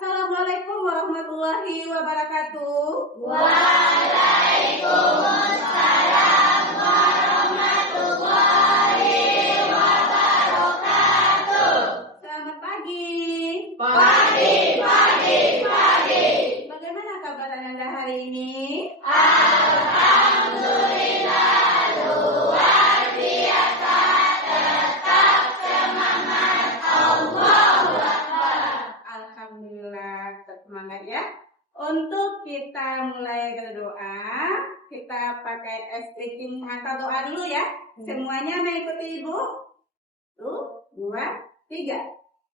Assalamualaikum warahmatullahi wabarakatuh. Waalaikumsalam warahmatullahi wabarakatuh. Selamat pagi. Pagi. Bagaimana kabar Anda hari ini? Alhamdulillah luar biasa, tetap semangat. Allahu Akbar. Alhamdulillah, semangat ya. Untuk kita mulai berdoa, kita pakai speaking atau doa dulu ya. Semuanya mengikuti Ibu. 1, 2, 3.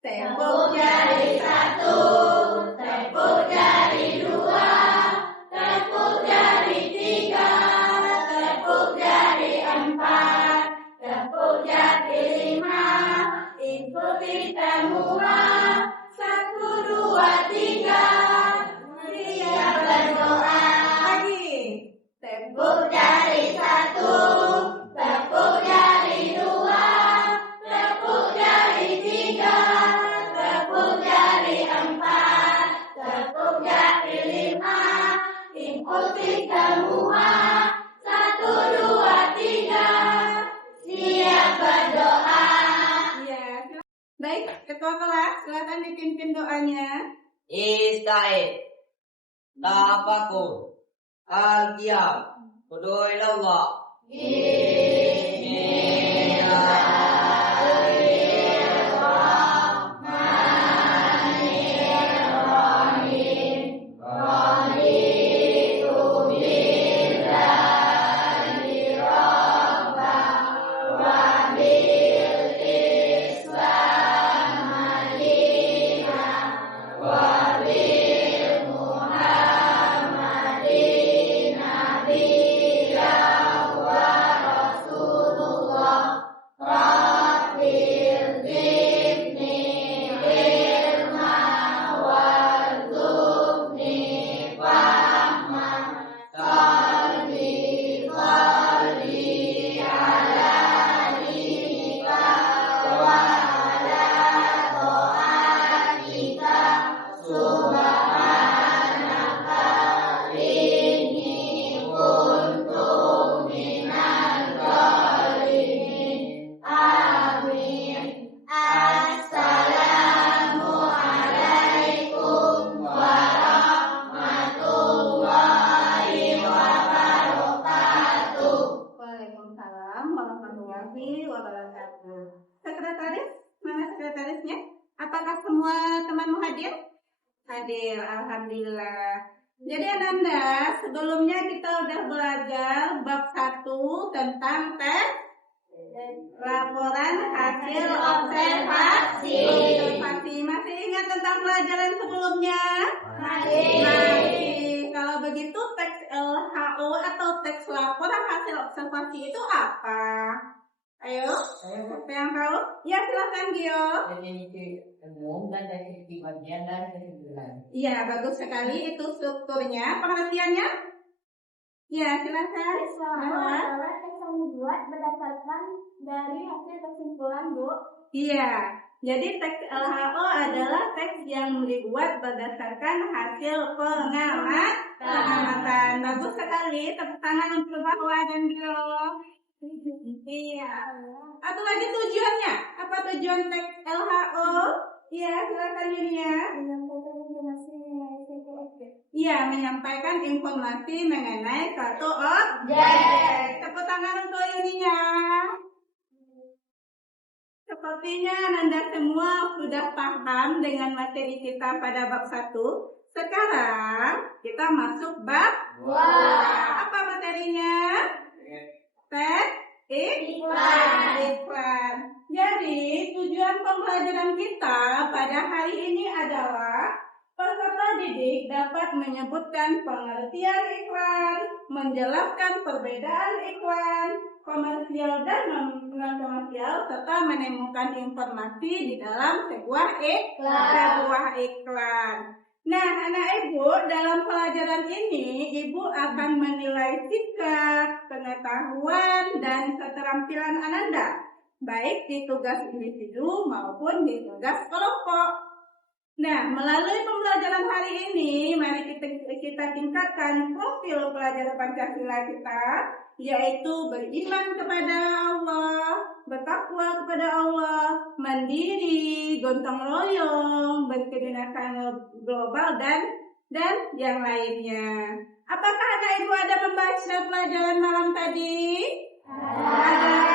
Tepuk jari 1, tepuk jari 2, tepuk jari 3, tepuk jari 4, tepuk jari 5. Ikuti semua. 1, 2, 3. Siap berdoa. Lagi. Tepuk jari 1, tepuk jari 2, tepuk jari 3, tepuk jari 4, tepuk jari 5. Ikuti semua. 1, 2, 3. Siap berdoa. Ya. Baik, ketua kelas, silakan dipimpin doanya. Ista'id, tafakur, al-qiyam, kudu ilallah. Bismillahirrahmanirrahim. Raditu billahi rabban wa bil Islam madinah wa bil Muhammadin nabiyyan wa rasulullah. Rabbil zidni ilman warzuqni fahman. Salli ala dika wa ala ta'atika. Subhanaka inni kuntu minal zalimin. Amin. Assalamualaikum warahmatullahi wabarakatuh. Waalaikumsalam warahmatullahi wabarakatuh. Sekretaris, mana sekretarisnya? Apakah semua teman hadir? Hadir, alhamdulillah. Jadi Ananda, sebelumnya kita udah belajar bab 1 tentang tes laporan hasil observasi. Masih ingat tentang pelajaran sebelumnya? Masih. Kalau begitu teks LHO atau teks laporan hasil observasi itu apa? Ayo, siapa yang tahu? Ya, silakan Gio. Umum dan dari segi bagian dan kesimpulan. Iya, bagus sekali itu strukturnya. Pengertiannya? Ya, silakan. Adalah teks yang dibuat berdasarkan dari hasil kesimpulan, Bu. Iya, jadi teks LHO adalah teks yang dibuat berdasarkan hasil pengamatan. Bagus sekali, tepuk tangan untuk Bahwa dan Gio. Iya. Atau lagi tujuannya? Apa tujuan teks LHO? Iya, silakan Yunia. Iya, menyampaikan informasi mengenai suatu objek. Tepuk tangan untuk Yunia. Sepertinya Anda semua sudah paham dengan materi kita pada bab 1. Sekarang kita masuk bab 2. Apa materinya? Tes iklan. Jadi tujuan pembelajaran kita pada hari ini adalah peserta didik dapat menyebutkan pengertian iklan, menjelaskan perbedaan iklan, komersial dan non-komersial, serta menemukan informasi di dalam sebuah iklan. Nah, anak ibu, dalam pelajaran ini, ibu akan menilai sikap, pengetahuan, dan keterampilan Ananda, baik di tugas individu maupun di tugas kelompok. Nah, melalui pembelajaran hari ini, mari kita tingkatkan profil pelajar Pancasila kita, yaitu beriman kepada Allah, bertakwa kepada Allah, mandiri, gotong royong, berkebinekaan global dan yang lainnya. Apakah anak ibu ada membaca pelajaran malam tadi? Ada.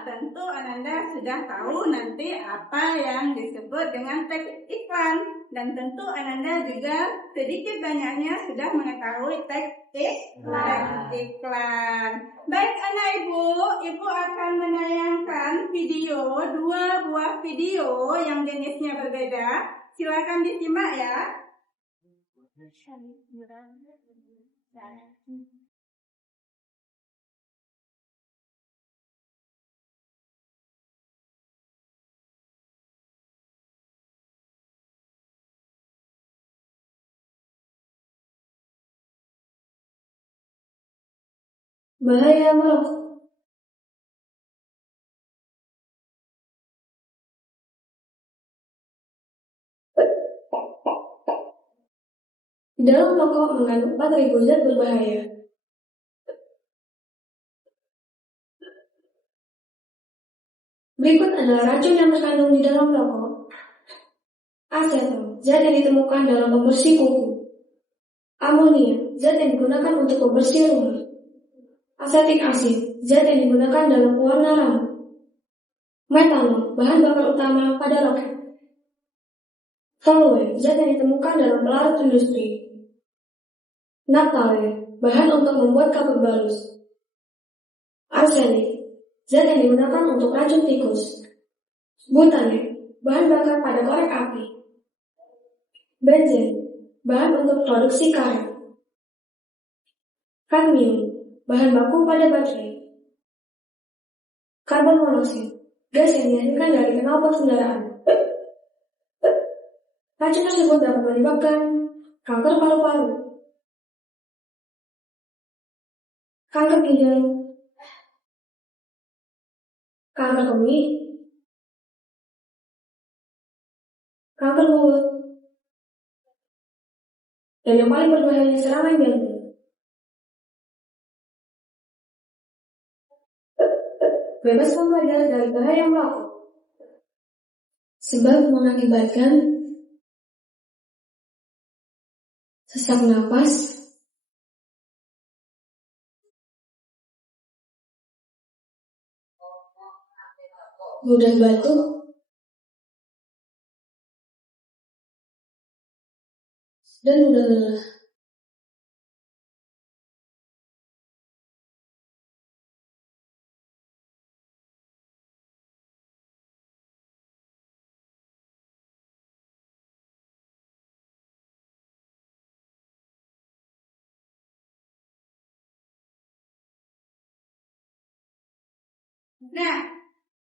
Tentu Ananda sudah tahu nanti apa yang disebut dengan teks iklan, dan tentu Ananda juga sedikit banyaknya sudah mengetahui teks iklan. Baik anak ibu akan menayangkan dua buah video yang jenisnya berbeda. Silakan disimak ya. Bahaya merokok. Di dalam rokok mengandung 4.000 zat berbahaya. Berikut adalah racun yang terkandung di dalam rokok. Aseton, zat yang ditemukan dalam pembersih kuku. Amonia, zat yang digunakan untuk pembersih rumah. Asetik asid, zat yang digunakan dalam pewarna rambut. Metanol, bahan bakar utama pada roket. Toluene, zat yang ditemukan dalam pelarut industri. Naphthalene, bahan untuk membuat kapur barus. Arsenik, zat yang digunakan untuk racun tikus. Butane, bahan bakar pada korek api. Benzen, bahan untuk produksi karet. Kadmium, bahan baku pada baterai. Karbon monoksida, gas yang dihasilkan dari knalpot kendaraan. Racun tersebut dapat menyebabkan kanker paru-paru, kanker ginjal, kanker kemih, kanker mulut, dan yang paling berbahaya serangan jantung. Bebaskan pelajar dari bahaya merokok, sebab mengakibatkan sesak napas, mudah batuk, dan mudah lelah. Nah,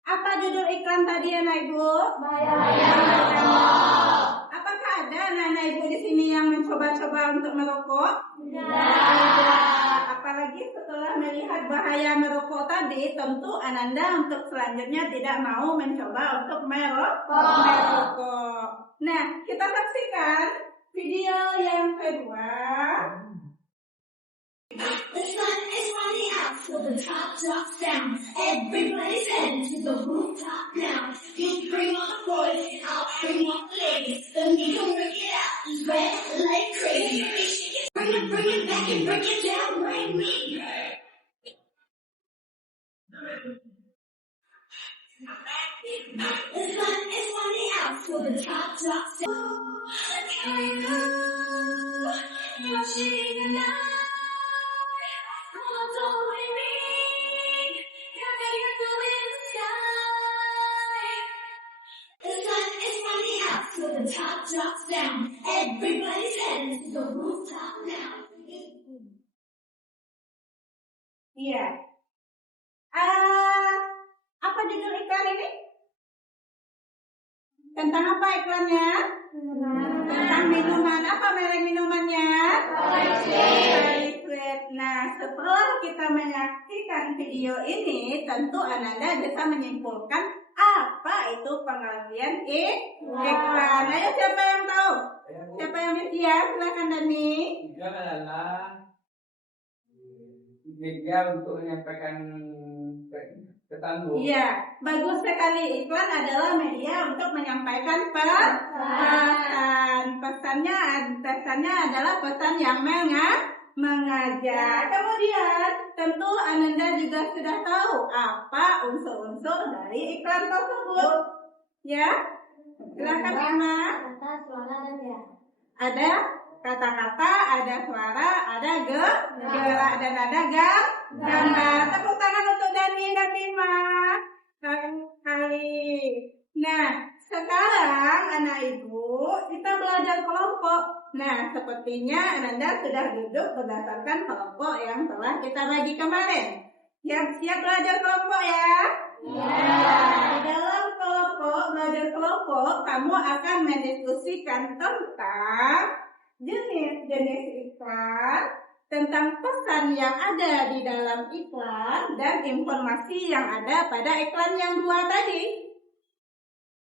apa judul iklan tadi anak ibu? Bahaya merokok. Apakah ada anak ibu di sini yang mencoba-coba untuk merokok? Tidak. Apalagi setelah melihat bahaya merokok tadi, tentu Ananda untuk selanjutnya tidak mau mencoba untuk merokok. Nah, kita saksikan video yang kedua. The sun is running out, so the top drops down. Everybody's heading to the rooftop now. You bring on the boys, and I'll bring on the ladies. Then we can bring it out, red like crazy. Bring it back and break it down, bring me. The sun is running out, so the top drops down. You're shooting the light. The top drops down. Everybody's heading to the rooftop now. Iya. Apa judul iklan ini? Tentang apa iklannya? Tentang minuman. Apa merek minumannya? Sweet. Nah, setelah kita menyaksikan video ini, tentu Ananda bisa menyimpulkan apa itu pengertian iklan. Ayo siapa yang tahu Iya, silakan Dani. Tujuan adalah media untuk menyampaikan pesan Bu. Iya, bagus sekali. Iklan adalah media untuk menyampaikan pesan. Pesannya adalah pesan yang mengajar. Kemudian, tentu Ananda juga sudah tahu apa unsur-unsur dari iklan tersebut. Ya, silakan Emma. Kata, suara, dan ya. Ada kata-kata, ada suara, ada gerak, dan ada gambar. Tepuk tangan untuk Dani dan Bima. Kali. Nah, sekarang anak ibu kita belajar kelompok. Nah, sepertinya Ananda sudah duduk berdasarkan kelompok yang telah kita bagi kemarin. Siap belajar kelompok ya? Di dalam belajar kelompok, kamu akan mendiskusikan tentang jenis-jenis iklan, tentang pesan yang ada di dalam iklan, dan informasi yang ada pada iklan yang 2 tadi.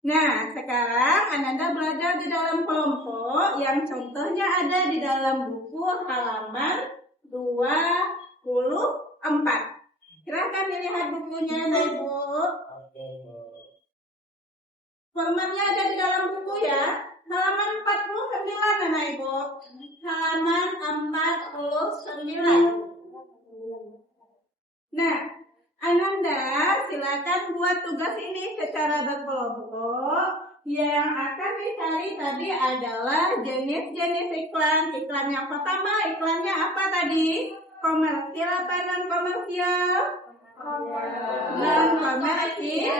Nah, sekarang Ananda belajar di dalam kelompok yang contohnya ada di dalam buku halaman 24. Silakan dilihat bukunya, Ibu. Formatnya ada di dalam buku ya. Halaman 49, anak Ibu. Halaman 49. Nah, Ananda silakan buat tugas ini secara berkelompok. Yang akan dicari tadi adalah jenis-jenis iklan. Iklan yang pertama, iklannya apa tadi? Komersial apa non-komersial? Non-komersial.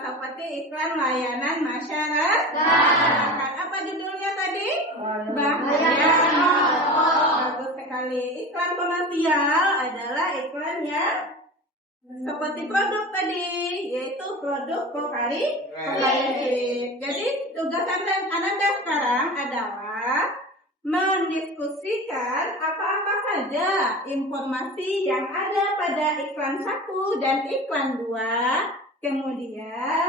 Seperti iklan layanan masyarakat. Apa judulnya tadi? Bahaya. Bagus sekali. Iklan komersial adalah iklannya seperti produk tadi, yaitu produk Pokari. Jadi tugas Ananda sekarang adalah mendiskusikan apa-apa saja informasi yang ada pada iklan 1 dan iklan 2. Kemudian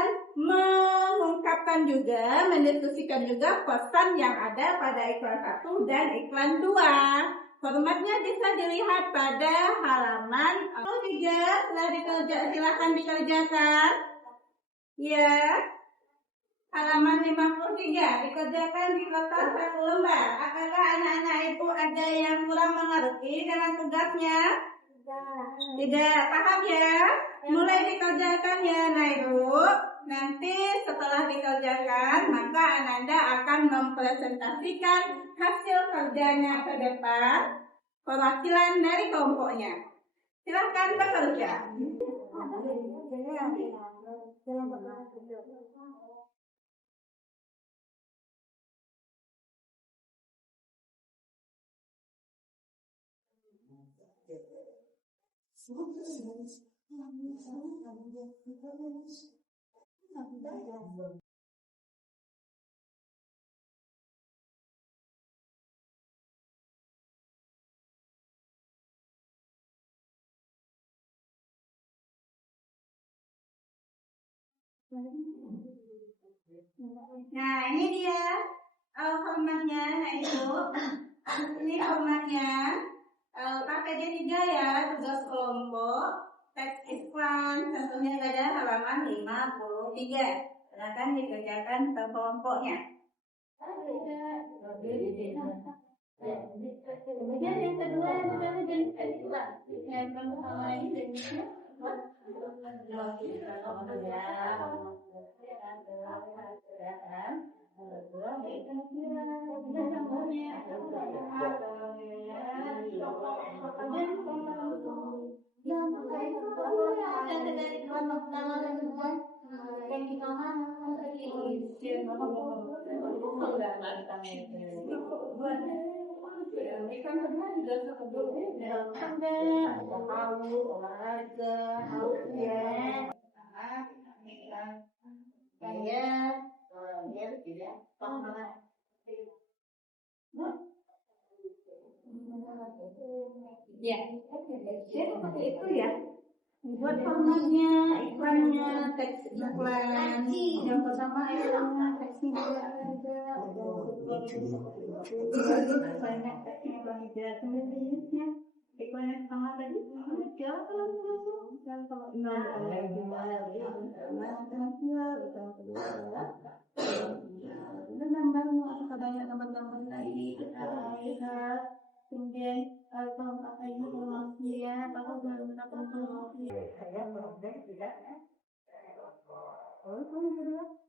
mendiskusikan juga pesan yang ada pada iklan 1 dan iklan 2. Formatnya bisa dilihat pada halaman 3. Silahkan dikerjakan. Ya. Halaman 53 dikerjakan di kertas 1 lembar. Apakah anak-anak ibu ada yang kurang mengerti dengan tugasnya? Tidak. Paham ya? Mulai dikerjakan ya, Nah Ibu. Nanti setelah dikerjakan, maka Ananda akan mempresentasikan hasil kerjanya ke depan perwakilan dari kelompoknya. Silakan bekerja. Nah, ini dia formatnya, Nah Ibu. Ini formatnya. KPJ 3 ya, tugas kelompok. Teks iklan tentunya pada halaman 53. Silakan dikerjakan ke kelompoknya. Kemudian yang kedua adalah jenis iklan. Yang pertama ini jenisnya ikan benar juga sebetulnya olahraga, hausnya, ya, seperti itu ya. Buat formatnya, iklannya, teks iklan. Yang pertama iklannya, teksnya juga ada. banyak karbohidrat sebenarnya. Ekonomi sama tadi, jangan kalau nambah apa banyak teman-teman lagi kita lihat kemudian kalau apa ini ya kalau belum dapat saya problem tidak oh kelompok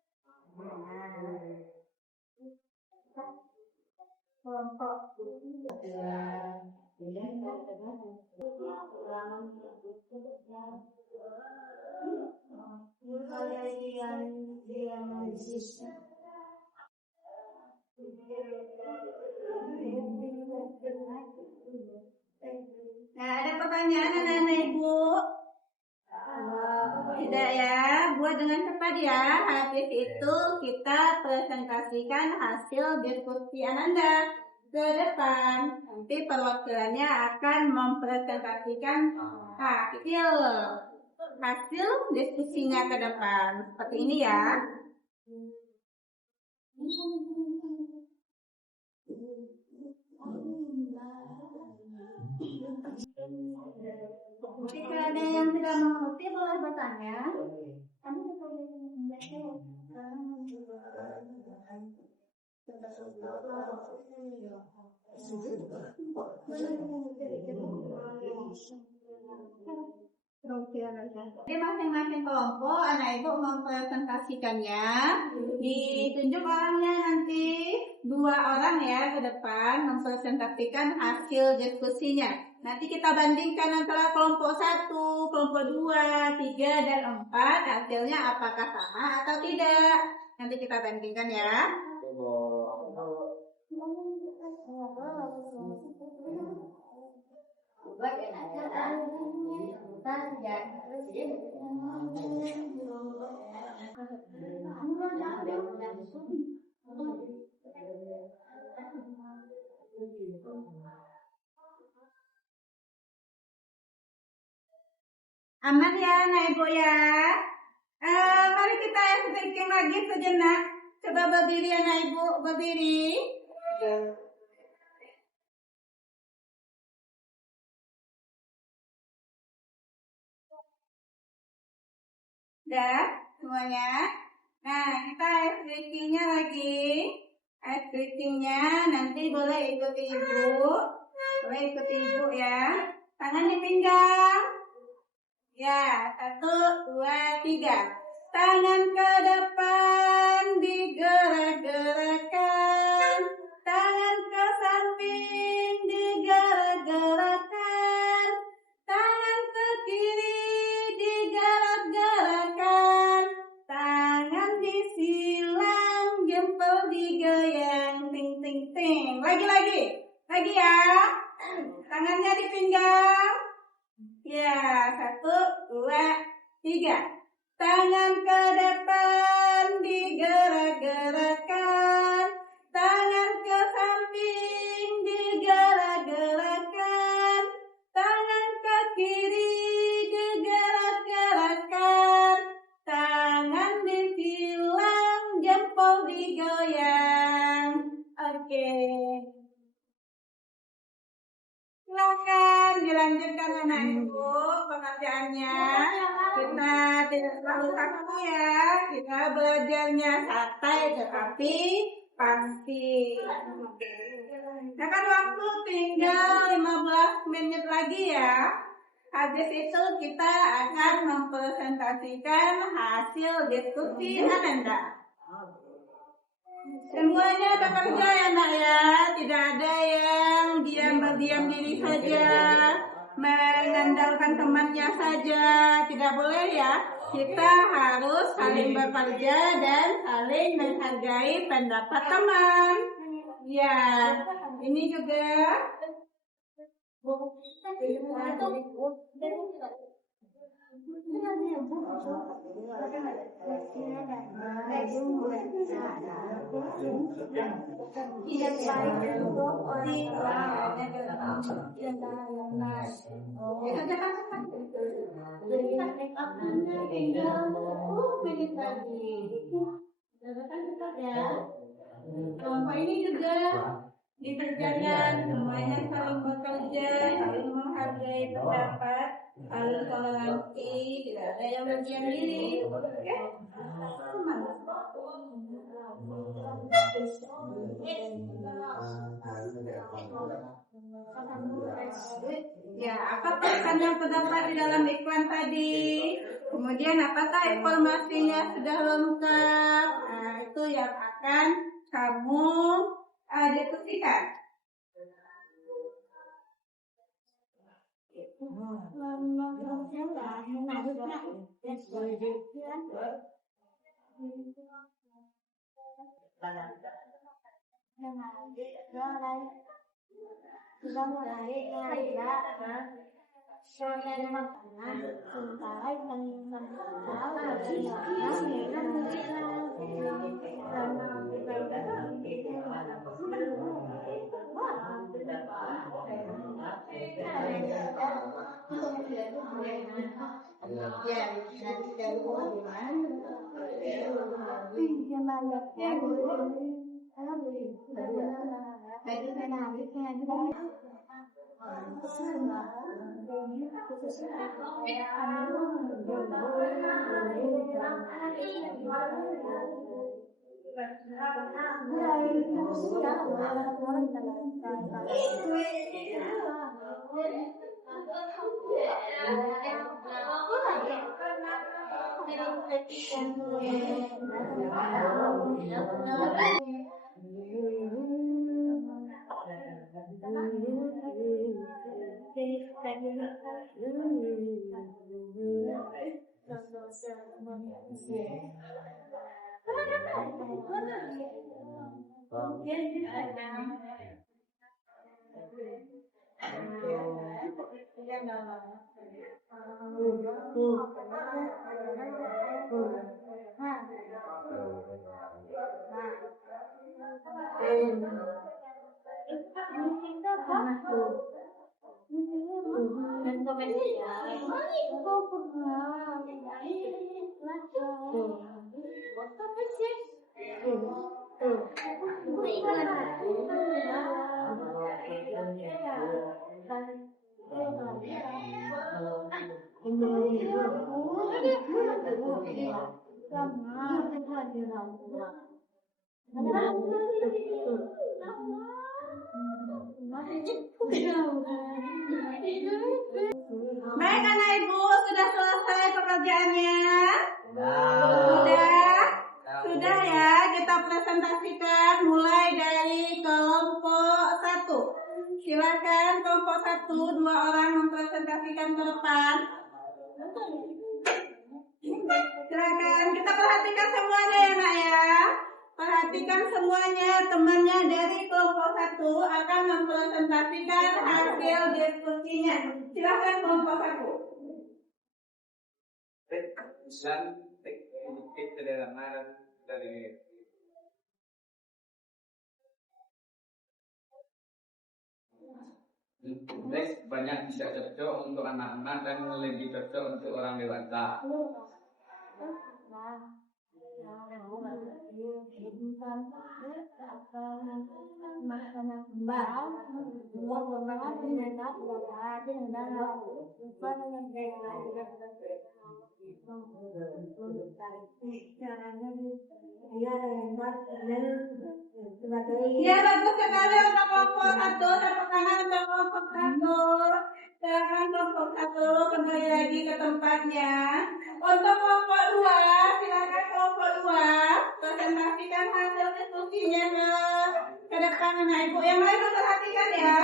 Nah, ada pertanyaan anak-anak ibu? Tidak ya, buat dengan cepat ya. Habis itu kita presentasikan hasil diskusi Ananda ke depan. Nanti perwakilannya akan mempresentasikan hasil diskusinya ke depan. Seperti ini ya. Jika ada yang tidak mengerti boleh bertanya. Kami boleh Jadi masing-masing kelompok anak ibu mempresentasikannya. Ditunjuk orangnya nanti 2 orang ya ke depan mempresentasikan hasil diskusinya. Nanti kita bandingkan antara kelompok 1, kelompok 2, 3, dan 4 hasilnya apakah sama atau tidak. Nanti kita bandingkan ya. Aman ya, anak ibu ya. Mari kita stretching lagi sejenak. Coba berdiri anak ibu, berdiri. Udah semuanya. Nah, kita stretchingnya lagi. Stretchingnya nanti boleh ikuti ibu. Boleh ikuti ibu ya. Tangan di pinggang. Ya, 1, 2, 3. Tangan ke depan digerak-gerakkan. Tangan ke samping digerak-gerakkan. Tangan ke kiri digerak-gerakkan. Tangan disilang, jempol digoyang. Ting ting ting. Lagi ya. Tangannya di pinggang. Ya, 1, 2, 3. Tangan ke depan digerak-gerakkan. Tangan ke samping digerak-gerakkan. Tangan ke kiri digerak-gerakkan. Tangan disilang, jempol digoyang. Oke. Silakan dilanjutkan anak ibu pengerjaannya. Kita tidak terlalu kaku ya. Kita belajarnya santai tetapi pasti. Nah kan waktu tinggal 15 menit lagi ya. Habis itu kita akan mempresentasikan hasil diskusi Ananda. Semuanya bekerja ya nak ya. Tidak ada yang berdiam diri saja, mengandalkan temannya saja. Tidak boleh ya. Kita harus saling bekerja dan saling menghargai pendapat teman. Ya, ini juga. Kelompok ini juga dikerjakan, semuanya saling bekerja, saling menghargai pendapat, saling toleransi, tidak ada yang berdiam diri. Oke? Ya, apa pesan yang terdapat di dalam iklan tadi? Kemudian apakah informasinya sudah lengkap? Nah, itu yang akan kamu diskusikan. Sudah mulai ada soal makanan sementara Baik anak ibu, sudah selesai pekerjaannya? Sudah? Sudah ya, kita presentasikan mulai dari kelompok 1. Silakan kelompok 1, 2 orang mempresentasikan ke depan. Silakan, kita perhatikan semuanya ya nak ya. Perhatikan semuanya, temannya dari kelompok 1 akan mempresentasikan hasil diskusinya. Silakan kelompok 1. Dan teknik sederhana dari banyak bisa cocok untuk anak-anak dan lebih cocok untuk orang dewasa. Ya, bagus sekali untuk kelompok 1. Tepuk tangan untuk kelompok 1. Silakan kelompok 1 kembali lagi ke tempatnya. Untuk kelompok 2, silakan kelompok 2 presentasikan hasil diskusinya ke depan anak ibu. Yang lain memperhatikan ya.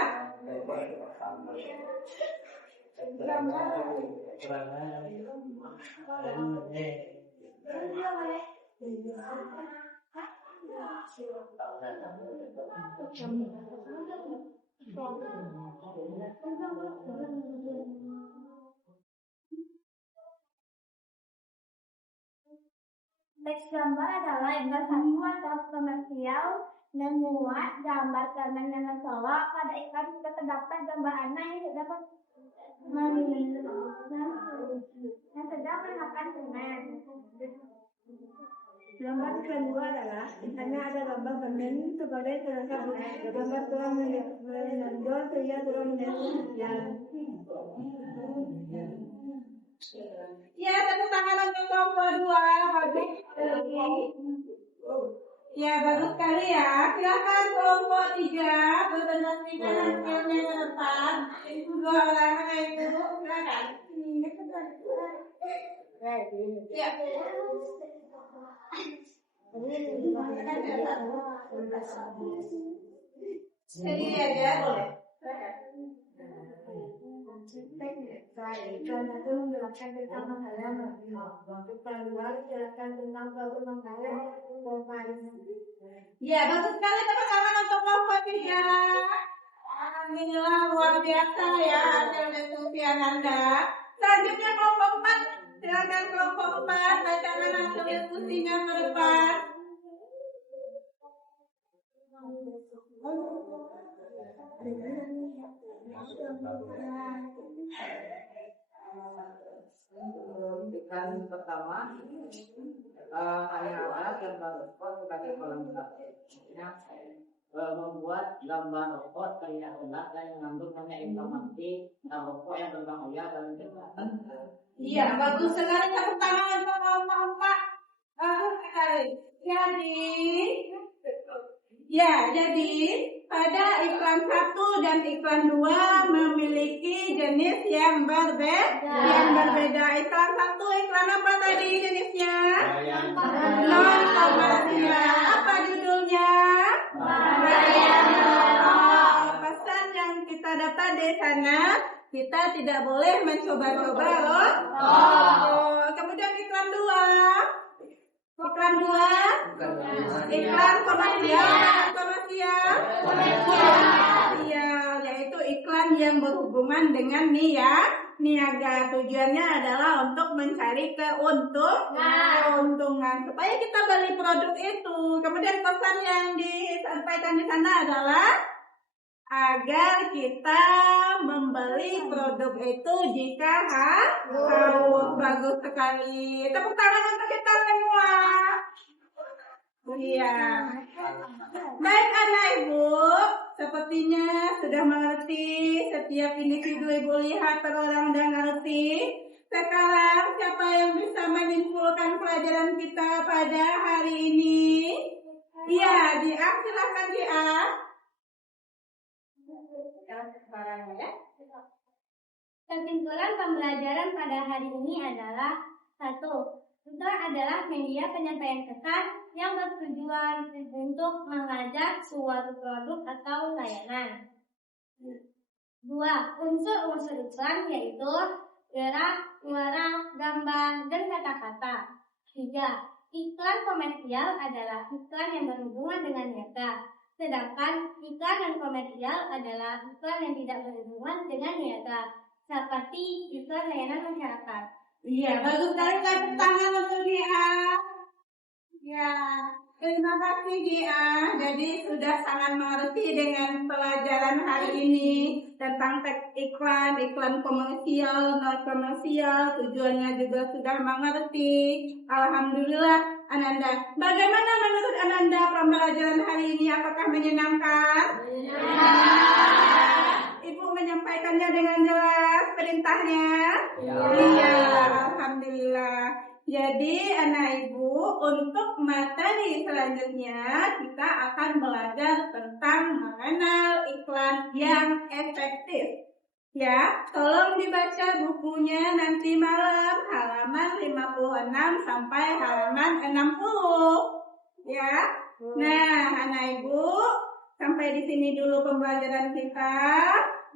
Teks gambar adalah ulasan atau komersial memuat gambar permen dengan solok. Pada iklan juga terdapat gambar anak yang dapat yang sedang menggunakan permen. Gambar iklan 2 adalah hanya ada gambar bermain sebagai perangkat gambar tulang menonjol sehingga tulang jalan. Ya, tepuk tangan untuk kelompok 2. Ya, bagus sekali ya. Silakan kelompok 3 berdemonstrasi hasilnya ke depan. Itu 2 orang itu silakan. Ya. Sendiri aja boleh. Iklan itu menjelaskan tentang makanan, iklan 2 menjelaskan tentang produk makanan. Ya, bagus sekali teman-teman untuk kelompok 3. Alhamdulillah luar biasa ya hasil diskusian Anda. Selanjutnya kelompok 4. Silakan kelompok 4 bacakan hasil diskusinya ke depan. Iklan pertama adalah gambar robot sebagai kolam satunya membuat gambar robot terlihat jelas dan mengandung banyak informasi tentang robot yang berbahaya dalam kesehatan. Iya, bagus sekali tepuk tangan untuk kelompok 4. Bagus sekali. Jadi pada iklan 1 dan iklan 2 memiliki jenis yang berbeda. Iklan 1 iklan apa tadi jenisnya? Non komersial. Apa judulnya? Pesan yang kita dapat di sana, kita tidak boleh mencoba-coba loh. Kemudian iklan 2. Iklan 2 iklan komersial. Iya, yaitu iklan yang berhubungan dengan niaga. Tujuannya adalah untuk mencari keuntungan supaya kita beli produk itu. Kemudian pesan yang disampaikan di sana adalah agar kita membeli produk itu jika harus. Bagus sekali. Tepuk tangan untuk kita semua. Iya. Baik anak ibu, sepertinya sudah mengerti. Setiap individu ibu lihat orang sudah mengerti. Sekarang siapa yang bisa menyimpulkan pelajaran kita pada hari ini? Iya, Dia, silakan Dia. Kesimpulan pembelajaran pada hari ini adalah 1. Tutor adalah media penyampaian pesan yang bertujuan untuk mengajak suatu produk atau layanan. 2. Unsur-unsur iklan yaitu gerak, suara, gambar, dan kata-kata. 3. Iklan komersial adalah iklan yang berhubungan dengan niaga. Sedangkan iklan non komersial adalah iklan yang tidak berhubungan dengan niaga, seperti iklan layanan masyarakat. Iya, bagus sekali. Tepuk tangan untuk Dia. Ya, terima kasih Dia. Jadi sudah sangat mengerti dengan pelajaran hari ini tentang iklan komersial, non komersial. Tujuannya juga sudah mengerti. Alhamdulillah. Ananda, bagaimana menurut Ananda pembelajaran hari ini? Apakah menyenangkan? Ibu menyampaikannya dengan jelas perintahnya? Iya, alhamdulillah. Jadi anak ibu, untuk materi selanjutnya kita akan belajar tentang mengenal iklan yang efektif. Ya, tolong dibaca bukunya nanti malam halaman 56 sampai halaman 60. Ya. Nah, anak ibu, sampai di sini dulu pembelajaran kita.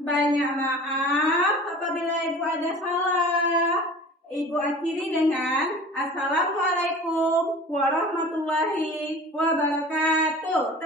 Banyak maaf apabila ibu ada salah. Ibu akhiri dengan Assalamualaikum warahmatullahi wabarakatuh.